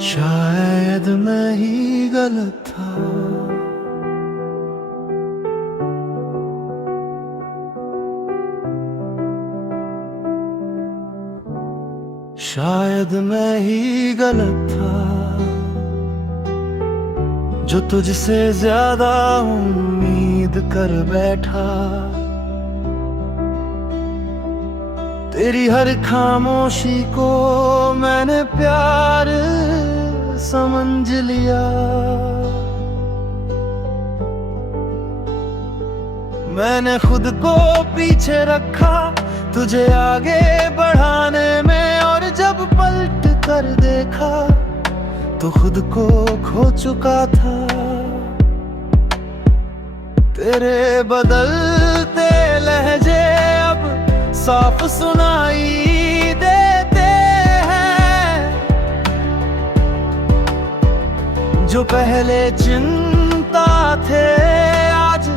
शायद मैं ही गलत था। शायद मैं ही गलत था जो तुझसे ज्यादा उम्मीद कर बैठा। तेरी हर खामोशी को मैंने प्यार समझ लिया। मैंने खुद को पीछे रखा तुझे आगे बढ़ाने में, और जब पलट कर देखा तो खुद को खो चुका था। तेरे बदलते लहजे अब साफ सुनाई देते हैं, जो पहले चिंता थे आज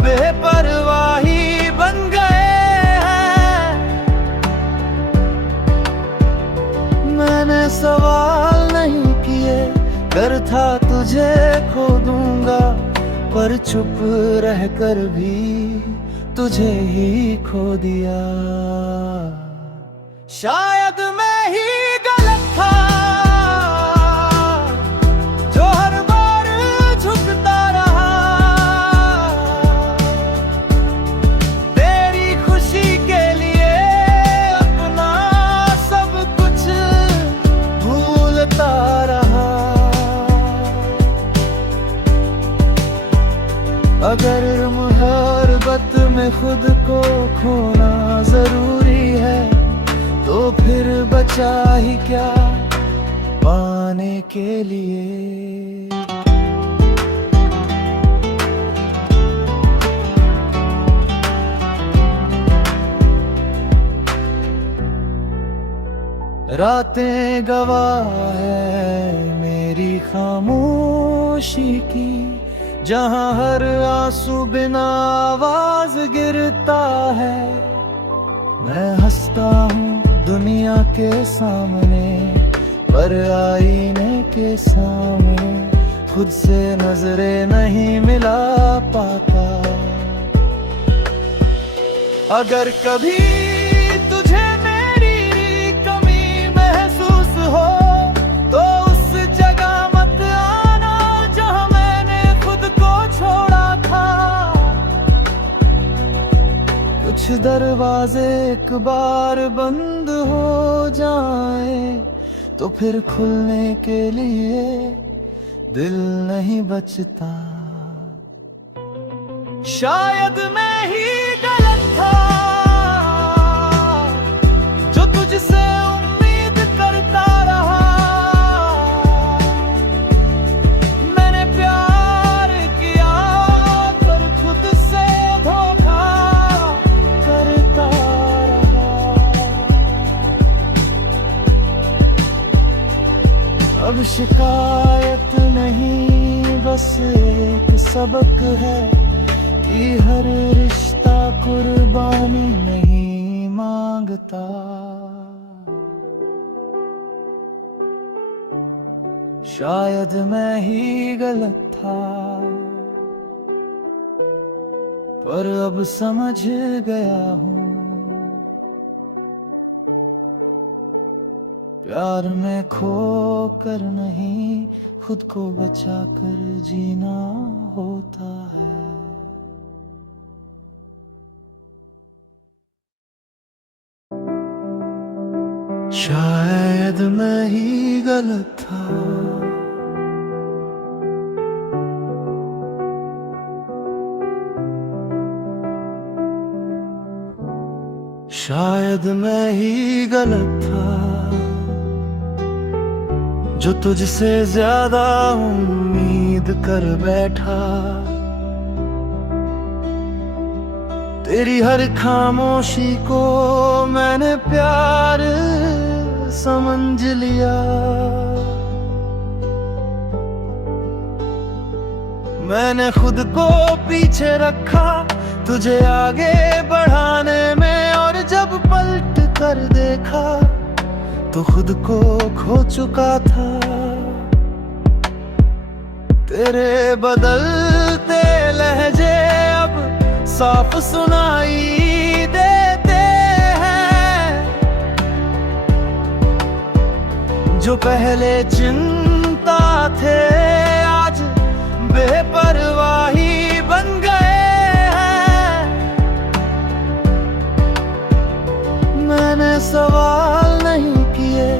बेपरवाही बन गए हैं। मैंने सवाल नहीं किए, डर था तुझे खो दूंगा, पर चुप रहकर भी तुझे ही खो दिया। शायद मैं ही गलत था जो हर बार झुकता रहा। तेरी खुशी के लिए अपना सब कुछ भूलता रहा। अगर मोहब्बत में खुद को खोना जरूरी है, तो फिर बचा ही क्या पाने के लिए। रातें गवाह है मेरी खामोशी की, जहां हर आंसू बिना आवाज गिरता है। मैं हंसता हूँ दुनिया के सामने, पर आईने के सामने खुद से नजरें नहीं मिला पाता। अगर कभी तुझे मेरी कमी महसूस हो, तो उस जगह मत आना जहां मैंने खुद को छोड़ा था। कुछ दरवाजे एक बार बंद हो जाए, तो फिर खुलने के लिए दिल नहीं बचता। शायद मैं ही गलत था जो तुझसे उम्मीद करता रहा। मैंने प्यार किया पर खुद से धोखा करता रहा। अब शिकायत नहीं, बस एक सबक है कि हर रिश्ता कुर्बानी नहीं मांगता। शायद मैं ही गलत था, पर अब समझ गया हूँ प्यार में खो कर नहीं, खुद को बचा कर जीना होता है। शायद मैं ही गलत था। शायद मैं ही गलत था जो तुझसे ज्यादा उम्मीद कर बैठा। तेरी हर खामोशी को मैंने प्यार समझ लिया। मैंने खुद को पीछे रखा तुझे आगे बढ़ाने में, और जब पलट कर देखा तो खुद को खो चुका था। तेरे बदलते लहजे अब साफ सुनाई देते हैं। जो पहले चिंता थे आज बेपरवाही बन गए हैं। मैंने सवाल नहीं किए,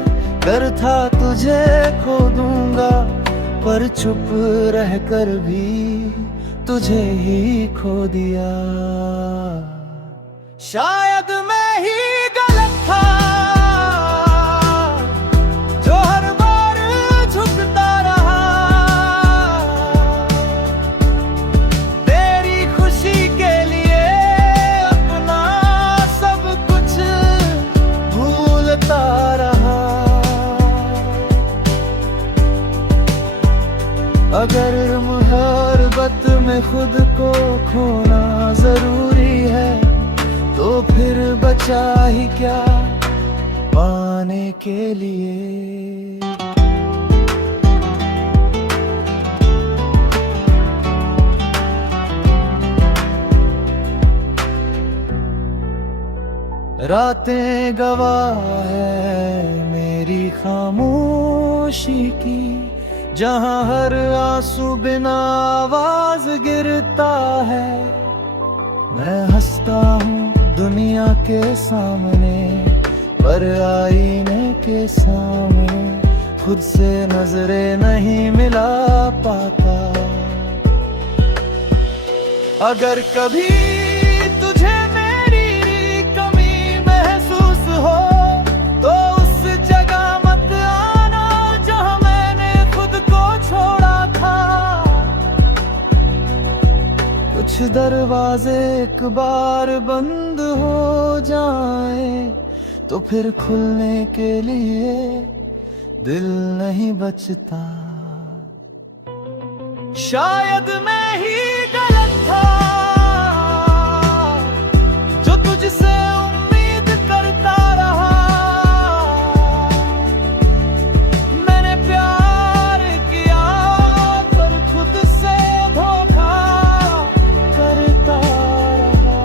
डर था तुझे खो दूंगा, पर चुप रहकर भी तुझे ही खो दिया। शायद मैं ही गलत था जो हर बार झुकता रहा। तेरी खुशी के लिए अपना सब कुछ भूलता रहा। अगर मोहब्बत में खुद को खोना जरूरी है, तो फिर बचा ही क्या पाने के लिए। रातें गवाह है मेरी खामोशी की, जहां हर आंसू बिना आवाज गिरता है। मैं हंसता हूँ दुनिया के सामने, पर आईने के सामने खुद से नजरें नहीं मिला पाता। अगर कभी तुझे मेरी कमी महसूस हो, तो उस जगह मत आना जहां मैंने खुद को छोड़ा था। कुछ दरवाजे एक बार बंद हो जाए, तो फिर खुलने के लिए दिल नहीं बचता। शायद मैं ही गलत था जो तुझसे उम्मीद करता रहा। मैंने प्यार किया पर खुद से धोखा करता रहा।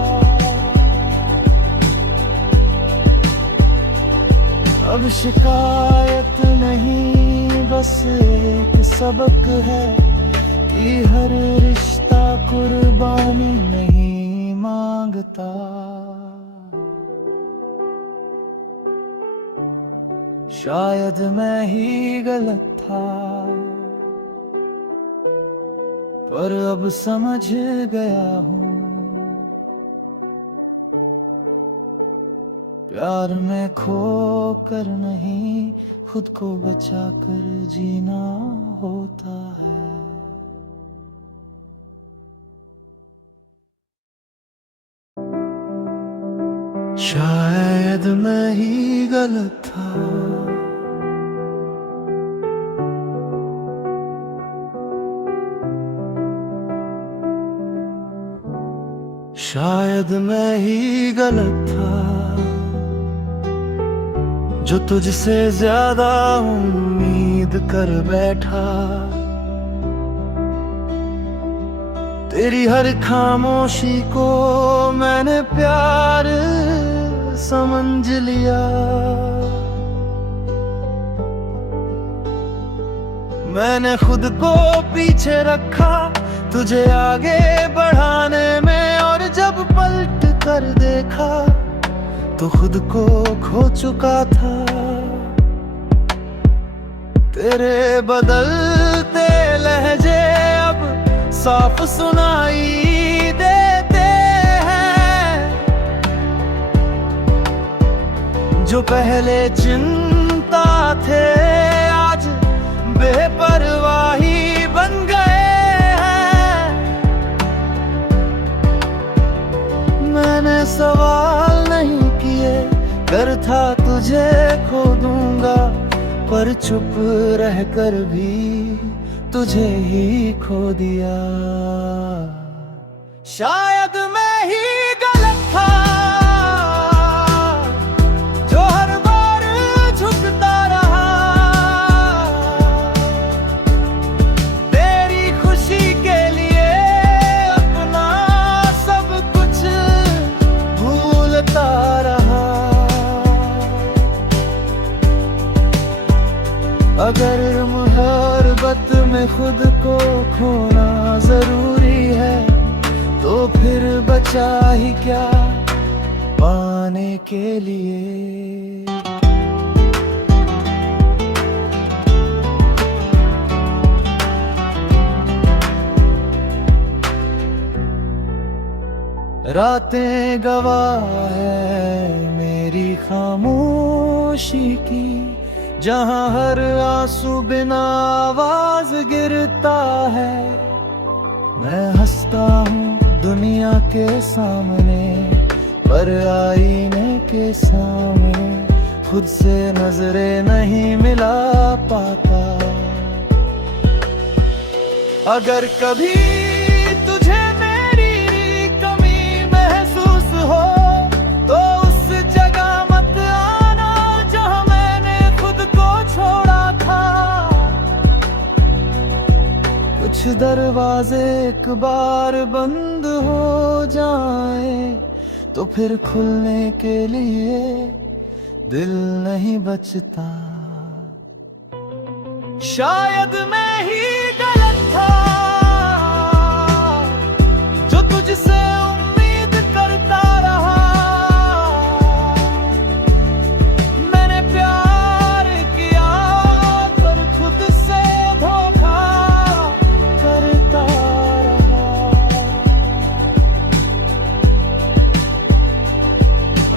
अब शिकायत नहीं, बस एक सबक है कि हर रिश्ता कुर्बानी नहीं मांगता। शायद मैं ही गलत था, पर अब समझ गया हूँ प्यार में खो कर नहीं, खुद को बचा कर जीना होता है। शायद मैं ही गलत था, शायद मैं ही गलत था जो तुझसे ज्यादा उम्मीद कर बैठा। तेरी हर खामोशी को मैंने प्यार समझ लिया। मैंने खुद को पीछे रखा तुझे आगे बढ़ाने में, और जब पलट कर देखा तो खुद को खो चुका था। तेरे बदलते लहजे अब साफ सुनाई देते हैं। जो पहले चिंता थे आज बेपरवाही बन गए हैं। मैंने सवाल नहीं किए, डर था तुझे खो दूंगा, पर चुप रहकर भी तुझे ही खो दिया। शायद मैं ही गलत था जो हर बार झुकता रहा। तेरी अगर मोहब्बत में खुद को खोना जरूरी है, तो फिर बचा ही क्या पाने के लिए। रातें गवाह है मेरी खामोशी की, जहां हर आंसू बिना आवाज गिरता है। मैं हंसता हूँ दुनिया के सामने, पर आईने के सामने खुद से नजरें नहीं मिला पाता। अगर कभी तुझे मेरी कमी महसूस हो, तो उस जगह मत आना जहां मैंने खुद को छोड़ा था। कुछ दरवाजे एक बार बंद हो जाए, तो फिर खुलने के लिए दिल नहीं बचता। शायद मैं ही गलत था, जो तुझसे उम्मीद करता रहा। मैंने प्यार किया पर खुद से धोखा करता रहा।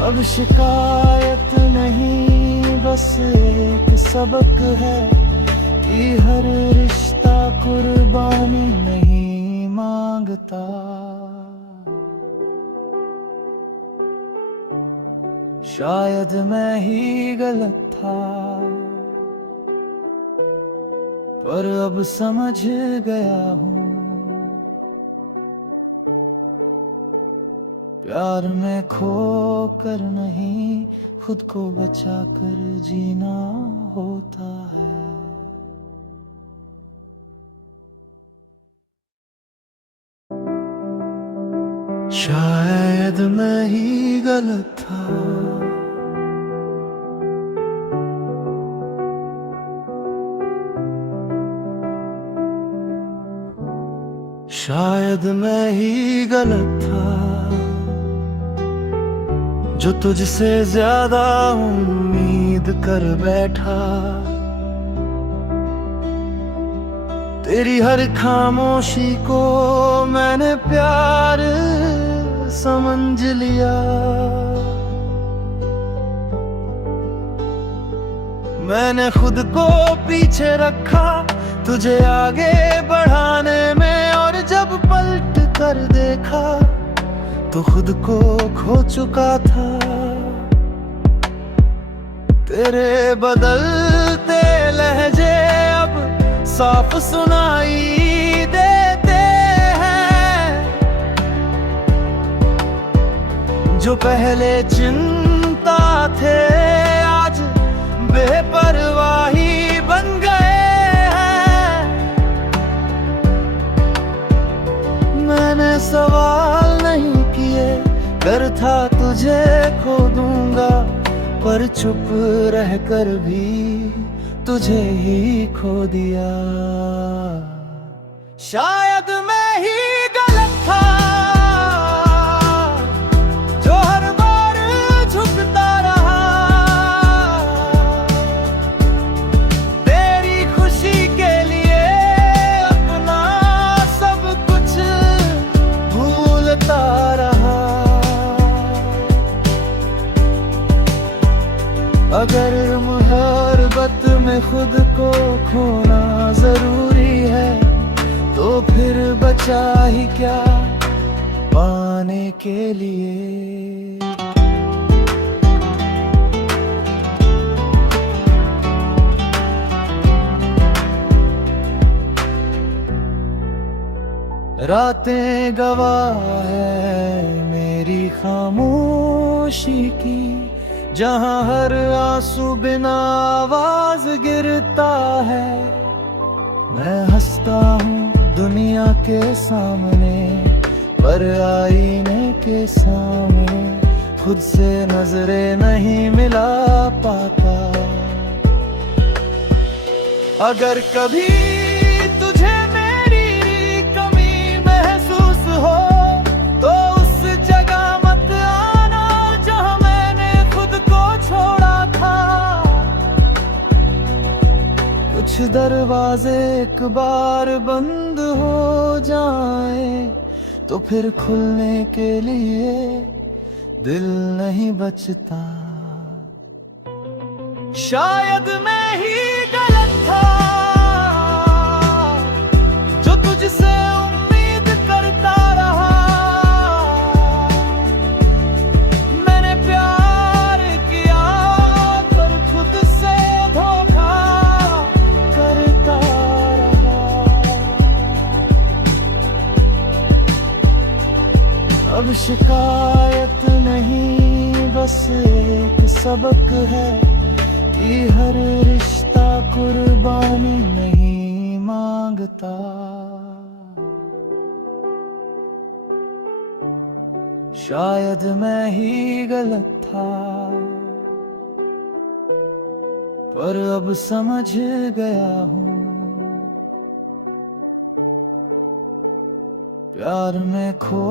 अब शिकायत नहीं, बस एक सबक है कि हर रिश्ता कुर्बानी नहीं मांगता। शायद मैं ही गलत था, पर अब समझ गया हूँ, प्यार में खो कर नहीं, खुद को बचा कर जीना होता है। शायद मैं ही गलत था, शायद मैं ही गलत था, जो तुझसे ज्यादा उम्मीद कर बैठा। तेरी हर खामोशी को मैंने प्यार समझ लिया। मैंने खुद को पीछे रखा तुझे आगे बढ़ाने में, और जब पलट कर देखा तो खुद को खो चुका था। तेरे बदलते लहजे अब साफ सुनाई देते हैं, जो पहले चिंता थे आज बेपरवाही बन गए हैं। मैंने सवाल नहीं किए, डर था तुझे खो दूंगा, पर चुप रहकर भी तुझे ही खो दिया। शायद मैं ही गलत था, जो हर बार झुकता रहा। तेरी खुशी के लिए अपना सब कुछ भूलता रहा। अगर मोहब्बत में खुद को खोना जरूरी है, तो फिर बचा ही क्या पाने के लिए। रातें गवाह है मेरी खामोशी की, जहां हर आंसू बिना आवाज गिरता है। मैं हंसता हूँ दुनिया के सामने, पर आईने के सामने खुद से नजरें नहीं मिला पाता। अगर कभी तुझे मेरी कमी महसूस हो तो उस जगह मत आना जहां मैंने खुद को छोड़ा था। कुछ दरवाजे एक बार बंद हो जाए तो फिर खुलने के लिए दिल नहीं बचता। शायद मैं ही गलत था जो तुझसे उम्मीद करता रहा। मैंने प्यार किया पर खुद से धोखा करता रहा। अब शिकायत नहीं बस एक सबक है कि हर रिश्ता कुर्बानी नहीं मांगता। शायद मैं ही गलत था पर अब समझ गया हूँ प्यार में खो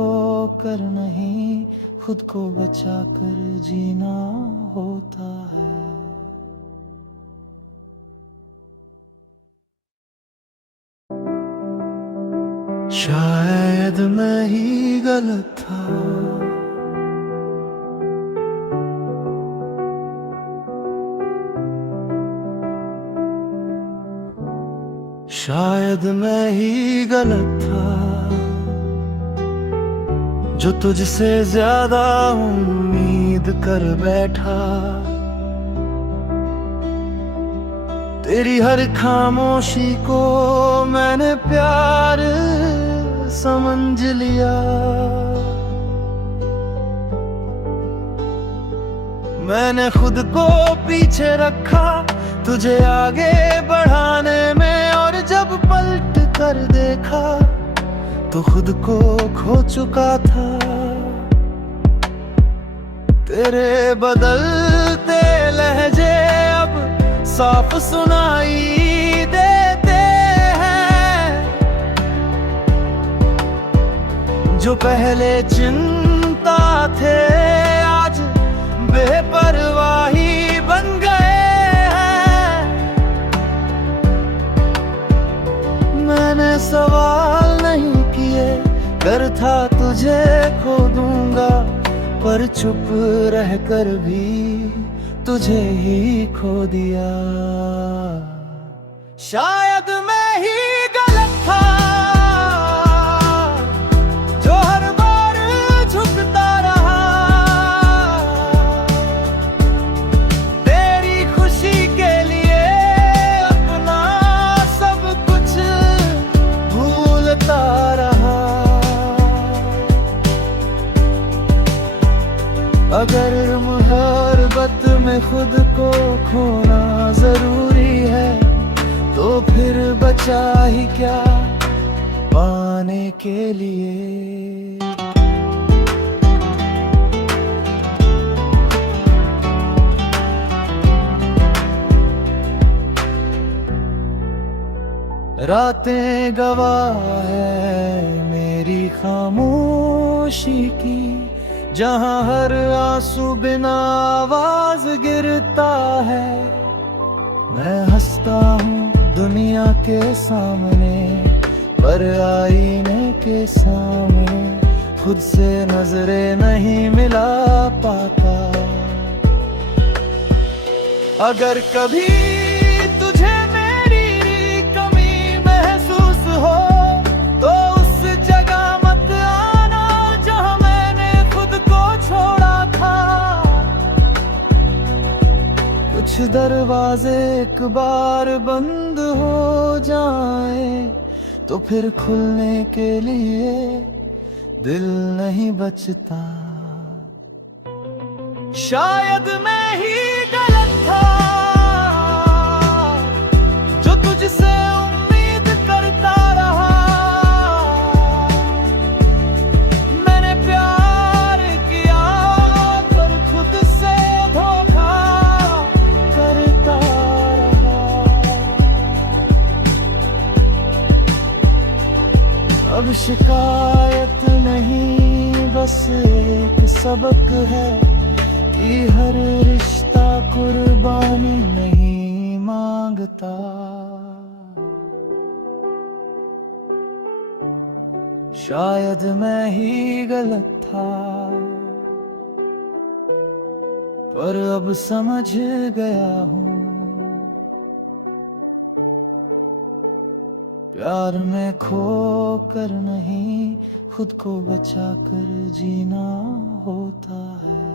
कर नहीं खुद को बचा कर जीना होता है। शायद मैं ही गलत था शायद मैं ही गलत था जो तुझसे ज्यादा उम्मीद कर बैठा। तेरी हर खामोशी को मैंने प्यार समझ लिया। मैंने खुद को पीछे रखा तुझे आगे बढ़ाने में, और जब पलट कर देखा तो खुद को खो चुका था। तेरे बदलते लहजे अब साफ सुनाई देते हैं, जो पहले चिंता थे आज बेपरवाही बन गए हैं। मैंने सवाल नहीं किए, डर था तुझे खो दूंगा, पर चुप रहकर भी तुझे ही खो दिया। शायद मैं ही गलत था जो हर बार झुकता रहा। तेरी खुशी के लिए अपना सब कुछ भूलता रहा। अगर मोहब्बत में खुद को खोना जरूरी है तो फिर बचा ही क्या पाने के लिए। रातें गवाह है मेरी खामोशी की, जहां हर आंसू बिना आवाज गिरता है। मैं हंसता हूँ दुनिया के सामने, पर आईने के सामने खुद से नजरें नहीं मिला पाता। अगर कभी तुझे मेरी कमी महसूस हो तो उस जगह मत आना जहां मैंने खुद को छोड़ा था। कुछ दरवाजे एक बार बंद हो जाए तो फिर खुलने के लिए दिल नहीं बचता। शायद मैं ही गलत था जो तुझसे उम्मीद करता रहा। मैंने प्यार किया पर खुद से धोखा करता रहा। अब शिकायत नहीं, बस एक सबक है कि हर रिश्ता कुर्बानी नहीं मांगता। शायद मैं ही गलत था, पर अब समझ गया हूँ, प्यार में खो कर नहीं, खुद को बचा कर जीना होता है।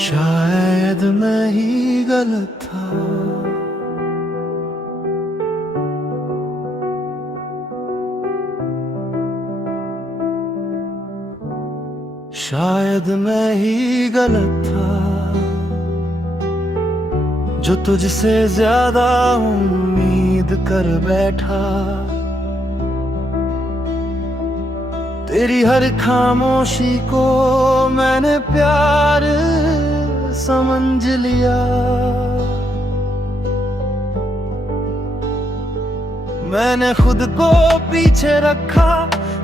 शायद मैं ही गलत था, शायद मैं ही गलत था, जो तुझसे ज्यादा उम्मीद कर बैठा। तेरी हर खामोशी को मैंने प्यार समझ लिया। मैंने खुद को पीछे रखा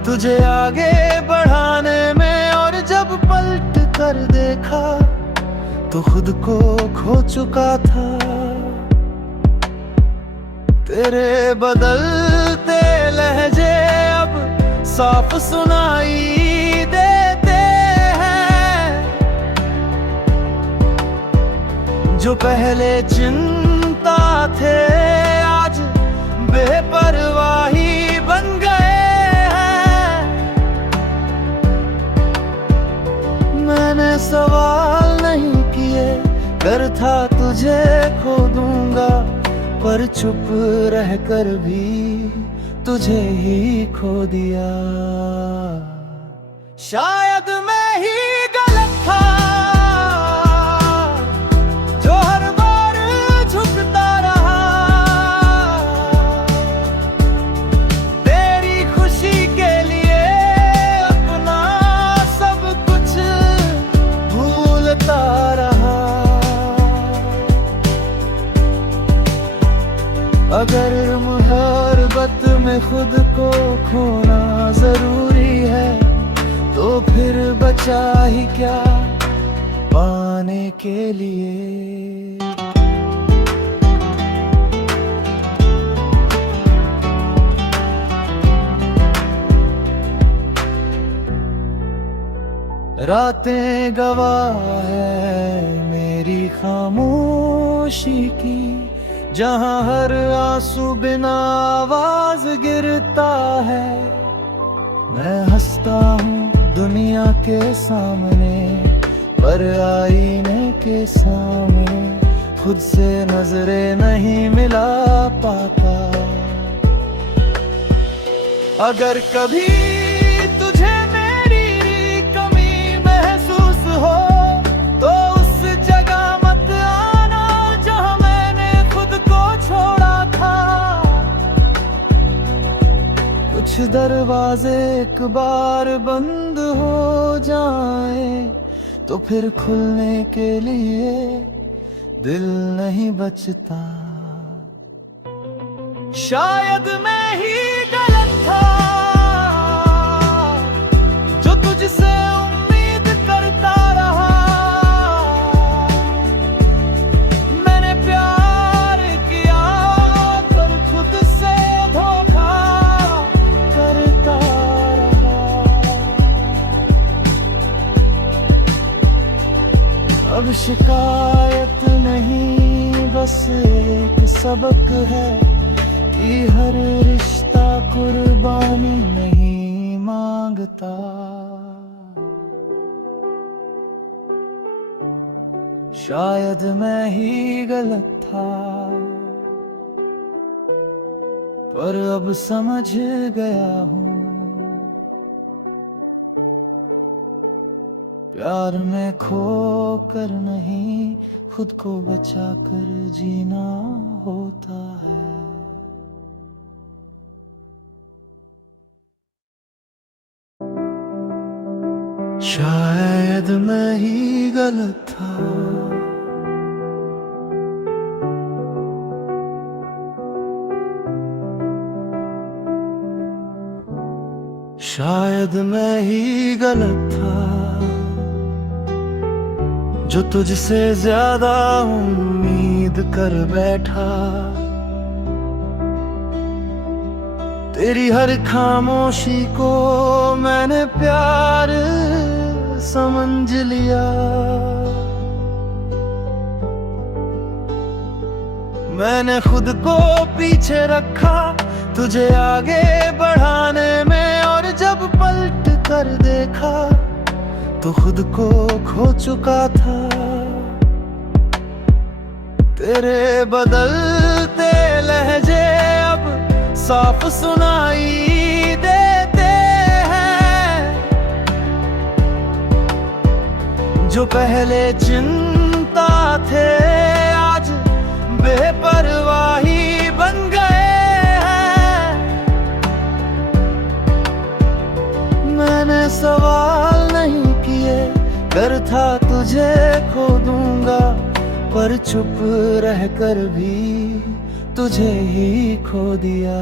तुझे आगे बढ़ाने में, और जब पलट कर देखा तो खुद को खो चुका था। तेरे बदलते लहजे अब साफ सुनाई देते हैं, जो पहले चिंता थे आज बेपरवाही बन गए हैं। मैंने सवाल नहीं किए, डर था तुझे खो दूंगा, पर चुप रहकर भी तुझे ही खो दिया। शायद मैं ही गलत था, जो हर बार झुकता रहा। तेरी खुशी के लिए अपना सब कुछ भूलता रहा। अगर मोहब्बत में खुद को खोना जरूरी है, तो फिर बचा ही क्या पाने के लिए। रातें गवाह है मेरी खामोशी की, जहाँ हर आंसू बिना आवाज गिरता है। मैं हंसता हूँ दुनिया के सामने, पर आईने के सामने खुद से नजरें नहीं मिला पाता। अगर कभी तुझे मेरी कमी महसूस हो, तो उस जगह मत आना जहाँ मैंने खुद को छोड़ा था। कुछ दरवाजे एक बार बंद हो जाए, तो फिर खुलने के लिए दिल नहीं बचता। शायद मैं ही गलत था, जो तुझसे उम्मीद करता रहा। मैंने प्यार किया पर खुद से धोखा करता रहा। अब शिकायत नहीं, बस एक सबक है कि हर रिश्ता कुर्बानी नहीं मांगता। शायद मैं ही गलत था, पर अब समझ गया हूँ, प्यार में खो कर नहीं, खुद को बचा कर जीना होता है। शायद मैं ही गलत था, शायद मैं ही गलत था जो तुझसे ज्यादा उम्मीद कर बैठा। तेरी हर खामोशी को मैंने प्यार समझ लिया। मैंने खुद को पीछे रखा तुझे आगे बढ़ाने में, और जब पलट कर देखा तो खुद को खो चुका था। तेरे बदलते लहजे अब साफ सुनाई देते हैं, जो पहले चिंता थे आज बेपरवाही बन गए हैं। मैंने सवाल नहीं किए, डर था तुझे खो दूंगा, पर चुप रहकर भी तुझे ही खो दिया।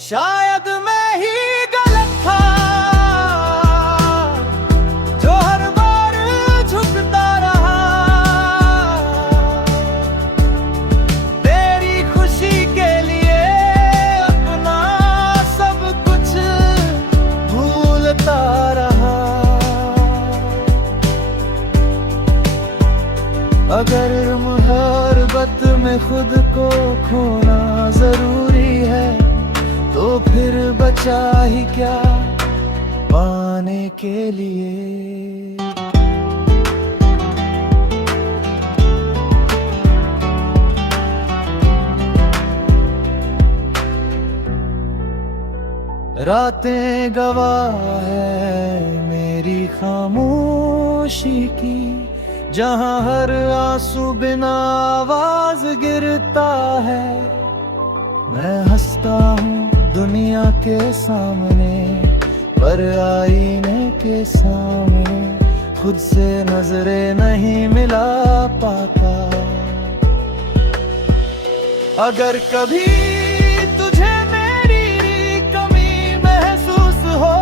शायद मैं ही गलत था जो हर बार झुकता रहा। तेरी खुशी के लिए अपना सब कुछ भूलता रहा। अगर मोहब्बत में खुद को खोना जरूरी है, तो फिर बचा ही क्या पाने के लिए। रातें गवाह है मेरी खामोशी की, जहाँ हर आंसू बिना आवाज गिरता है। मैं हंसता हूँ दुनिया के सामने, पर आईने के सामने खुद से नजरें नहीं मिला पाता। अगर कभी तुझे मेरी कमी महसूस हो,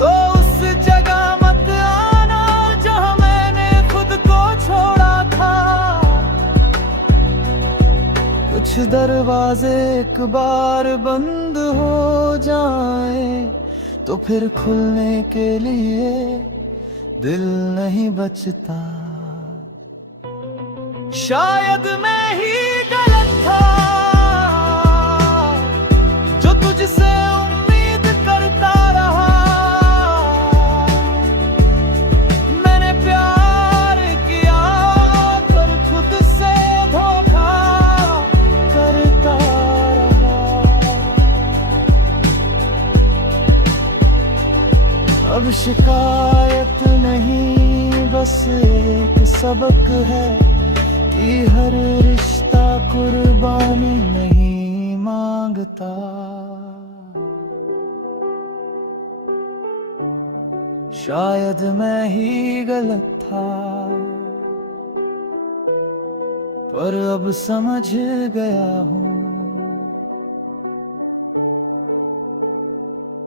तो उस जगह मत आना जहाँ मैंने खुद को छोड़ा था। कुछ दरवाजे एक बार बंद हो जाए, तो फिर खुलने के लिए दिल नहीं बचता। शायद मैं ही गलत था जो तुझसे उम्मीद करता रहा। मैंने प्यार किया पर खुद से धोखा करता रहा। अब शिकायत नहीं, बस एक सबक है कि हर रिश्ता कुर्बानी नहीं मांगता। शायद मैं ही गलत था, पर अब समझ गया हूँ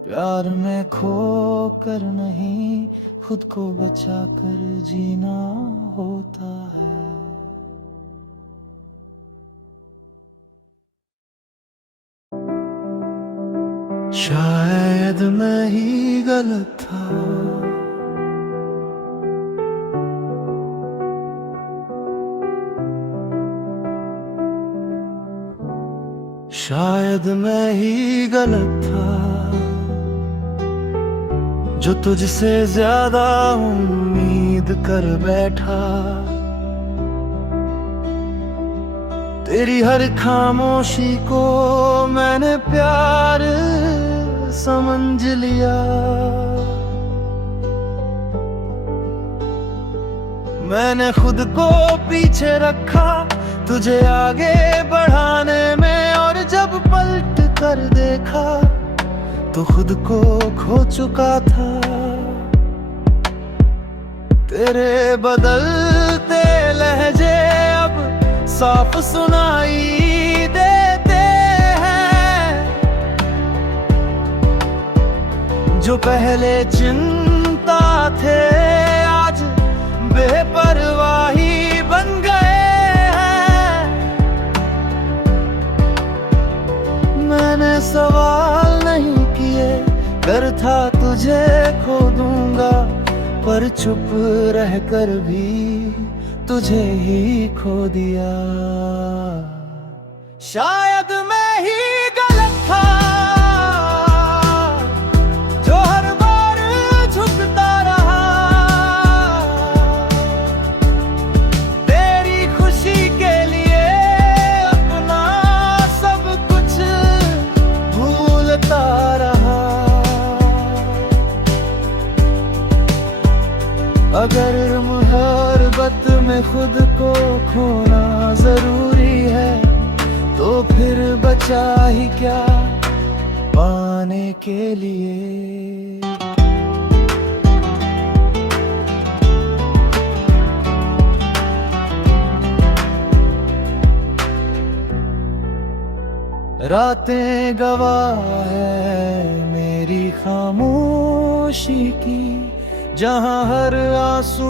प्यार में खो कर नहीं, खुद को बचा कर जीना होता है। शायद मैं ही गलत था, शायद मैं ही गलत था जो तुझसे ज्यादा उम्मीद कर बैठा। तेरी हर खामोशी को मैंने प्यार समझ लिया। मैंने खुद को पीछे रखा तुझे आगे बढ़ाने में, और जब पलट कर देखा तो खुद को खो चुका था। तेरे बदलते लहजे अब साफ सुनाई देते हैं, जो पहले चिंता थे आज बेपरवाही बन गए हैं। मैंने सवाल नहीं किए, डर था तुझे खो दूंगा, पर चुप रहकर भी तुझे ही खो दिया। शायद मैं ही गलत था जो हर बार झुकता रहा, तेरी खुशी के लिए अपना सब कुछ भूलता रहा। अगर मोहब्बत में खुद को खोना जरूरी है, तो फिर बचा ही क्या पाने के लिए। रातें गवाह है मेरी खामोशी की, जहां हर आंसू